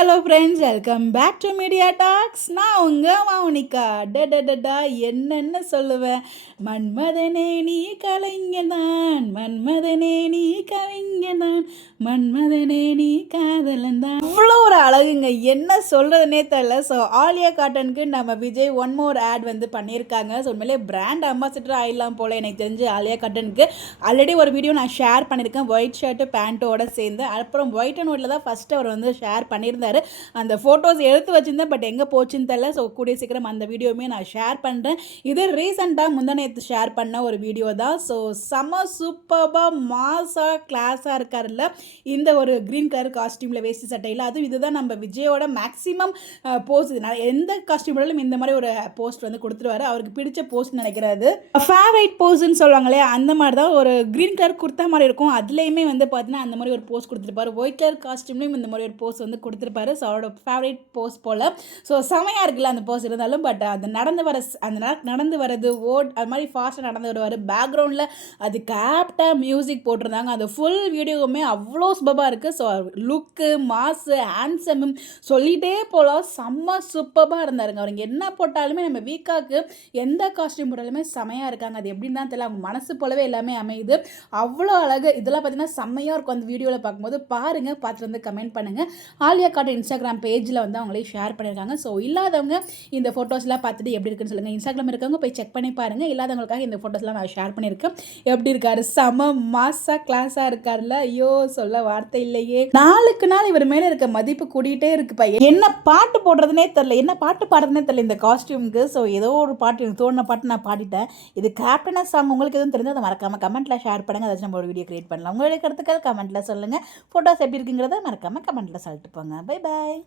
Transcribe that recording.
Hello friends, welcome back to media talks. நான் உங்கள் மௌனிகா. டடடடா என்னென்ன சொல்லுவேன். மன்மதனே நீ கலைஞன்தான், மன்மதனே நீ கவிஞன்தான், மன்மதனே நீ காதலன்தான். அவ்வளோ ஒரு அழகுங்க, என்ன சொல்கிறதுனே தெரில. ஸோ ஆலியா காட்டனுக்கு நம்ம விஜய் ஒன் மோர் ஆட் வந்து பண்ணியிருக்காங்க. ஸோ உண்மையிலே பிராண்ட் அம்பாசிடர் ஆயிடலாம் போல் எனக்கு தெரிஞ்சு ஆலியா காட்டனுக்கு. ஆல்ரெடி ஒரு வீடியோ நான் ஷேர் பண்ணியிருக்கேன், ஒயிட் ஷர்ட்டு பேண்ட்டோட சேர்ந்து. அப்புறம் ஒயிட் அண்ட் ஒயிட்டில் தான் ஃபஸ்ட்டு அவர் வந்து ஷேர் பண்ணியிருந்தாரு. அந்த ஃபோட்டோஸ் எடுத்து வச்சுருந்தேன், பட் எங்கே போச்சுன்னு தெரில. ஸோ கூடிய சீக்கிரம் அந்த வீடியோவுமே நான் ஷேர் பண்ணுறேன். இது ரீசெண்டாக முந்தானேத்து ஷேர் பண்ண ஒரு வீடியோ தான். ஸோ செம சூப்பராக மாஸாக கிளாஸாக இருக்கார்ல இந்த ஒரு க்ரீன் கலர் காஸ்டியூமில் வேஷ்டி சட்டையில். அதுவும் இதுதான் நம்ம விஜயோட மேக்ஸிமம் போஸ்ட். எந்த காஸ்டியூம்லும் இந்த மாதிரி ஒரு போஸ்ட் வந்து கொடுத்துருவாரு. அவருக்கு பிடிச்ச போஸ்ட் நினைக்கிறாரு. ஃபேவரைட் போஸ்ட்னு சொல்லுவாங்களே, அந்த மாதிரி தான் ஒரு க்ரீன் கலர் குர்த்தா மாதிரி இருக்கும். அதுலேயுமே வந்து பார்த்தீங்கன்னா அந்த மாதிரி ஒரு போஸ்ட் கொடுத்துருப்பாரு. ஒயிட் கலர் காஸ்டியூம்லேயும் இந்த மாதிரி ஒரு போஸ்ட் வந்து கொடுத்துருப்பாரு. ஸோ அவரோட ஃபேவரட் போஸ்ட் போல். ஸோ செமையாக இருக்குல்ல அந்த போஸ்ட் இருந்தாலும். பட் அது நடந்து வரது அது மாதிரி ஃபாஸ்ட்டாக நடந்து வருவார். பேக்ரவுண்டில் அது கேப்டாக மியூசிக் போட்டிருந்தாங்க. அந்த ஃபுல் வீடியோவுமே அவ்வளோ சூப்பராக இருக்குது. ஸோ லுக்கு, மாஸு, ஹேண்ட்ஸமும் சொல்லிகிட்டே போகலாம். செம்ம சூப்பராக இருந்தாருங்க. அவருக்கு என்ன போட்டாலுமே நம்ம வீக்காக்கு எந்த காஸ்டியூம் போட்டாலுமே செமையாக இருக்காங்க. அது எப்படின்னு தான் தெரியல, அவங்க மனசு போலவே எல்லாமே அமையுது. அவ்வளோ அழகு. இதெல்லாம் பார்த்தீங்கன்னா செம்மையாக இருக்கும் அந்த வீடியோவில் பார்க்கும்போது. பாருங்கள், பார்த்துட்டு வந்து கமெண்ட் பண்ணுங்கள். ஆலியா காட் இன்ஸ்டாகிராம் பேஜில் வந்து அவங்களே ஷேர் பண்ணியிருக்காங்க. ஸோ இல்லாதவங்க இந்த ஃபோட்டோஸ்லாம் பார்த்துட்டு எப்படி இருக்குன்னு சொல்லுங்கள். இன்ஸ்டாகிராம் இருக்கவங்க போய் செக் பண்ணி பாருங்கள். இல்லாதவங்களுக்காக இந்த ஃபோட்டோஸ்லாம் நான் ஷேர் பண்ணியிருக்கேன். எப்படி இருக்காரு, செம மாஸாக கிளாஸாக இருக்கார்ல. ஐயோ சொல்ல வார்த்தை இல்லையே. நாளுக்கு நாள் இவர் மேலே இருக்க மதிப்பு கூடிகிட்டே இருக்குப்பா. என்ன பாட்டு போடுறதுனே தெரில, என்ன பாட்டு பாடுறதுனே தெரில இந்த காஸ்டியூமுக்கு. ஸோ ஏதோ ஒரு பாட்டு எனக்கு தோணுன பாட்டு நான் பாடிட்டேன். இது கேப்டனா சாங். உங்களுக்கு எதுவும் தெரிஞ்சு அதை மறக்காமல் கமெண்ட்டில் ஷேர் பண்ணுங்கள். அதாச்சும் நம்ம ஒரு வீடியோ கிரியேட் பண்ணலாம். உங்களுடைய கருத்துக்கள் கமெண்ட்டில் சொல்லுங்கள். ஃபோட்டோஸ் எப்படி இருக்குங்கிறத மறக்காமல் கமெண்ட்டில் சொல்லிட்டு போங்க. Bye bye.